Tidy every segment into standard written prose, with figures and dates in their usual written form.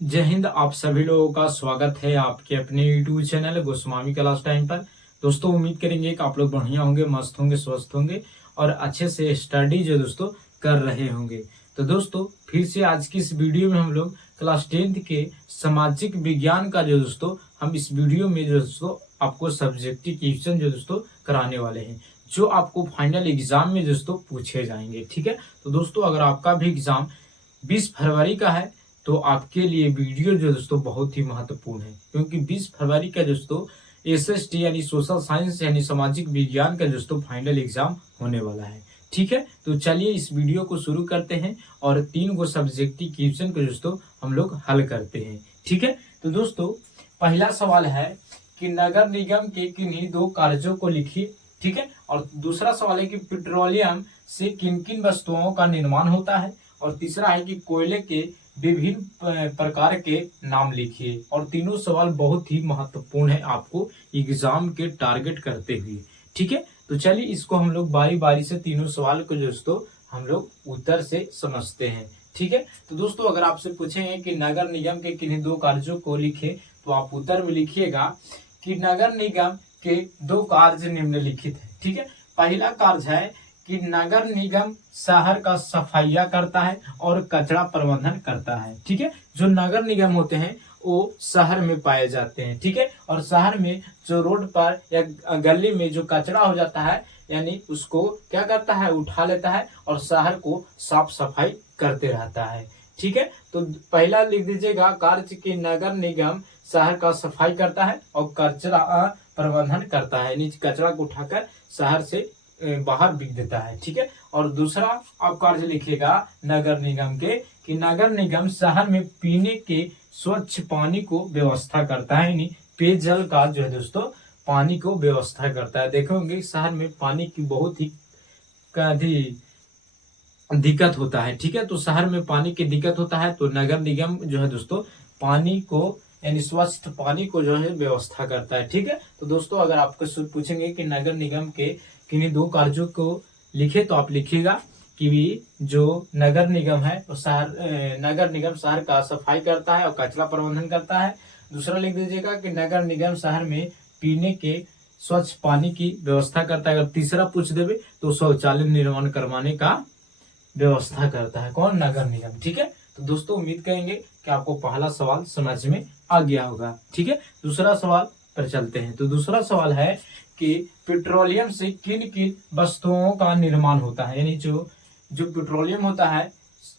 जय हिंद। आप सभी लोगों का स्वागत है आपके अपने YouTube channel Goswami class time पर। दोस्तों उम्मीद करेंगे कि आप लोग बढ़िया होंगे, मस्त होंगे, स्वस्थ होंगे और अच्छे से स्टडी जो दोस्तों कर रहे होंगे। तो दोस्तों फिर से आज की इस वीडियो में हम लोग क्लास 10th के सामाजिक विज्ञान का जो दोस्तों हम इस वीडियो में जो दोस्तों आपको सब्जेक्टिव क्वेश्चन जो दोस्तों कराने वाले हैं, जो आपको फाइनल एग्जाम में दोस्तों पूछे जाएंगे। ठीक है, तो दोस्तों अगर आपका भी एग्जाम 20 फरवरी का है तो आपके लिए वीडियो जो दोस्तों बहुत ही महत्वपूर्ण है, क्योंकि 20 फरवरी का दोस्तों एसएसटी यानी सोशल साइंस यानी सामाजिक विज्ञान का दोस्तों फाइनल एग्जाम होने वाला है। ठीक है, तो चलिए इस वीडियो को शुरू करते हैं और 3 गो सब्जेक्टिव क्वेश्चन को दोस्तों हम लोग हल करते हैं। ठीक है, तो दोस्तों पहला सवाल है कि नगर निगम के किन्हीं 2 कार्यों को लिखिए। ठीक है, और दूसरा सवाल है कि पेट्रोलियम से किन किन वस्तुओं का निर्माण होता है, और तीसरा है कि कोयले के विभिन्न प्रकार के नाम लिखिए। और तीनों सवाल बहुत ही महत्वपूर्ण है आपको एग्जाम के टारगेट करते हुए। ठीक है, तो चलिए इसको हम लोग बारी बारी से तीनों सवाल को दोस्तों हम लोग उत्तर से समझते हैं। ठीक है, तो दोस्तों अगर आपसे पूछे कि नगर निगम के किन्हीं 2 कार्यों को लिखे, तो आप उत्तर में लिखिएगा कि नगर निगम के 2 कार्य निम्नलिखित है। ठीक है, पहला कार्य है कि नगर निगम शहर का सफाइया करता है और कचरा प्रबंधन करता है। ठीक है, जो नगर निगम होते हैं वो शहर में पाए जाते हैं। ठीक है, और शहर में जो रोड पर या गली में जो कचरा हो जाता है यानी उसको क्या करता है, उठा लेता है और शहर को साफ सफाई करते रहता है। ठीक है, तो पहला लिख दीजिएगा कार्य कि नगर निगम शहर का सफाई करता है और कचरा प्रबंधन करता है, यानी कचरा को उठाकर शहर से बाहर बिक देता है। ठीक है, और दूसरा आप कार्य लिखिएगा नगर निगम के कि नगर निगम शहर में पीने के स्वच्छ पानी को व्यवस्था करता है, यानी पेयजल का जो है दोस्तों पानी को व्यवस्था करता है। देखोगे शहर में पानी की बहुत ही दिक्कत होता है। ठीक है, तो शहर में पानी की दिक्कत होता है तो नगर निगम जो है दोस्तों पानी को यानी स्वच्छ पानी को जो है व्यवस्था करता है। ठीक है, तो दोस्तों अगर आपको पूछेंगे कि नगर निगम के किन्हीं 2 कार्यों को लिखे, तो आप लिखिएगा कि जो नगर निगम है वो नगर निगम शहर का सफाई करता है और कचरा प्रबंधन करता है। दूसरा लिख दीजिएगा कि नगर निगम शहर में पीने के स्वच्छ पानी की व्यवस्था करता है। अगर तीसरा पूछ देवे तो शौचालय निर्माण करवाने का व्यवस्था करता है। कौन? नगर निगम। ठीक है, तो दोस्तों उम्मीद करेंगे कि आपको पहला सवाल समझ में आ गया होगा। ठीक है, दूसरा सवाल पर चलते हैं। तो दूसरा सवाल है कि पेट्रोलियम से किन किन वस्तुओं का निर्माण होता है, यानी जो पेट्रोलियम होता है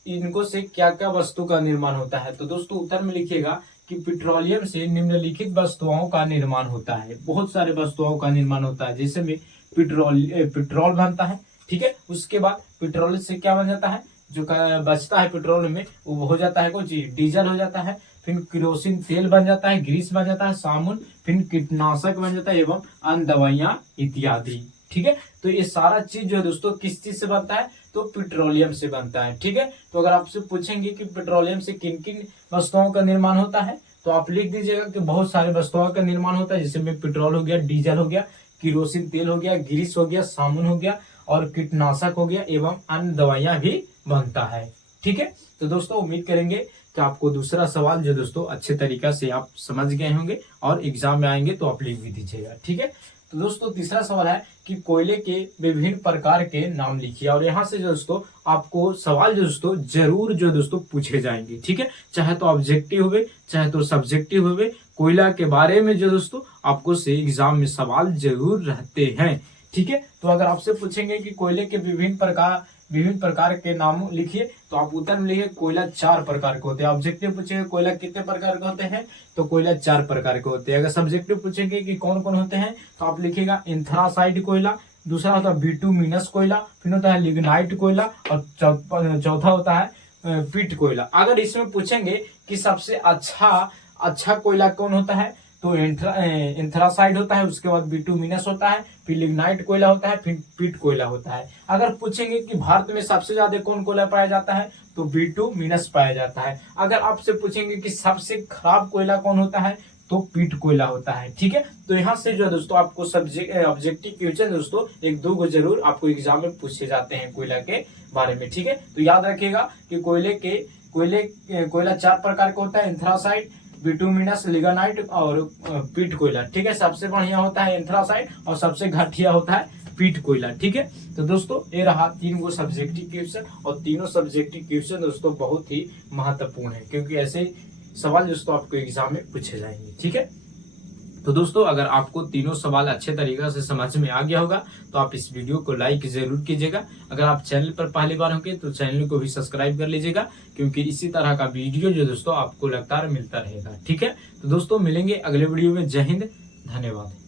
इनको से क्या क्या वस्तु का निर्माण होता है। तो दोस्तों उत्तर में लिखिएगा कि पेट्रोलियम से निम्नलिखित वस्तुओं का निर्माण होता है। बहुत सारे वस्तुओं का निर्माण होता है, जैसे में पेट्रोल बनता है। ठीक है, उसके बाद पेट्रोल से क्या बन जाता है, जो बचता है पेट्रोल में वो हो जाता है कुछ डीजल हो जाता है, फिर केरोसिन तेल बन जाता है, ग्रीस बन जाता है, साबुन, फिर कीटनाशक बन जाता है एवं अन्य दवाइयां इत्यादि। ठीक है, तो ये सारा चीज जो है दोस्तों किस चीज से बनता है, तो पेट्रोलियम से बनता है। ठीक है, तो अगर आपसे पूछेंगे कि पेट्रोलियम से किन किन वस्तुओं का निर्माण होता है, तो आप लिख दीजिएगा कि बहुत सारे वस्तुओं का निर्माण होता है, जैसे में पेट्रोल हो गया, डीजल हो गया, केरोसिन तेल हो गया, ग्रीस हो गया, साबुन हो गया और कीटनाशक हो गया एवं अन्य दवाइयां भी बनता है। ठीक है, तो दोस्तों उम्मीद करेंगे कि आपको दूसरा सवाल जो दोस्तों अच्छे तरीका से आप समझ गए होंगे और एग्जाम में आएंगे तो आप लिख भी दीजिएगा। ठीक है, तो दोस्तों तीसरा सवाल है कि कोयले के विभिन्न प्रकार के नाम लिखिए। और यहाँ से जो दोस्तों आपको सवाल जो दोस्तों जरूर जो दोस्तों पूछे जाएंगे। ठीक है, चाहे तो ऑब्जेक्टिव हुए चाहे तो सब्जेक्टिव हुए, कोयला के बारे में जो दोस्तों आपको से एग्जाम में सवाल जरूर रहते हैं। ठीक है, तो अगर आपसे पूछेंगे कि कोयले के विभिन्न प्रकार के नाम लिखिए, तो आप उत्तर में लिखिए कोयला 4 प्रकार के होते हैं। ऑब्जेक्टिव पूछेंगे कोयला कितने प्रकार के होते हैं, तो कोयला 4 प्रकार के होते हैं। अगर सब्जेक्टिव पूछेंगे कि कौन कौन होते हैं, तो आप लिखिएगा एंथ्रासाइड कोयला, दूसरा होता है बिटुमिनस कोयला, फिर होता है लिग्नाइट कोयला और चौथा होता है पीट कोयला। अगर इसमें पूछेंगे कि सबसे अच्छा कोयला कौन होता है, तो एंथ्रासाइड होता है, उसके बाद बिटुमिनस होता है, फिर लिग्नाइट कोयला होता है, फिर पीट कोयला होता है। अगर पूछेंगे कि भारत में सबसे ज्यादा कौन कोयला पाया जाता है, तो बिटुमिनस पाया जाता है। अगर आपसे पूछेंगे कि सबसे खराब कोयला कौन होता है, तो पीट कोयला होता है। ठीक है, तो यहाँ से जो है दोस्तों आपको ऑब्जेक्टिव क्वेश्चन दोस्तों 1-2 को जरूर आपको एग्जाम में पूछे जाते हैं कोयला के बारे में। ठीक है, तो याद रखिएगा कि कोयले के कोयला 4 प्रकार का होता है, एंथ्रासाइट, बिटुमिनस, लिग्नाइट और पीट कोयला। ठीक है, सबसे बढ़िया होता है एंथ्रासाइट और सबसे घटिया होता है पीट कोयला। ठीक है, तो दोस्तों ये रहा 3 गो सब्जेक्टिव क्वेश्चन, और तीनों सब्जेक्टिव क्वेश्चन दोस्तों बहुत ही महत्वपूर्ण है, क्योंकि ऐसे सवाल दोस्तों आपको एग्जाम में पूछे जाएंगे। ठीक है, तो दोस्तों अगर आपको तीनों सवाल अच्छे तरीके से समझ में आ गया होगा तो आप इस वीडियो को लाइक जरूर कीजिएगा। अगर आप चैनल पर पहली बार होंगे तो चैनल को भी सब्सक्राइब कर लीजिएगा, क्योंकि इसी तरह का वीडियो जो दोस्तों आपको लगातार मिलता रहेगा। ठीक है, तो दोस्तों मिलेंगे अगले वीडियो में। जय हिंद, धन्यवाद।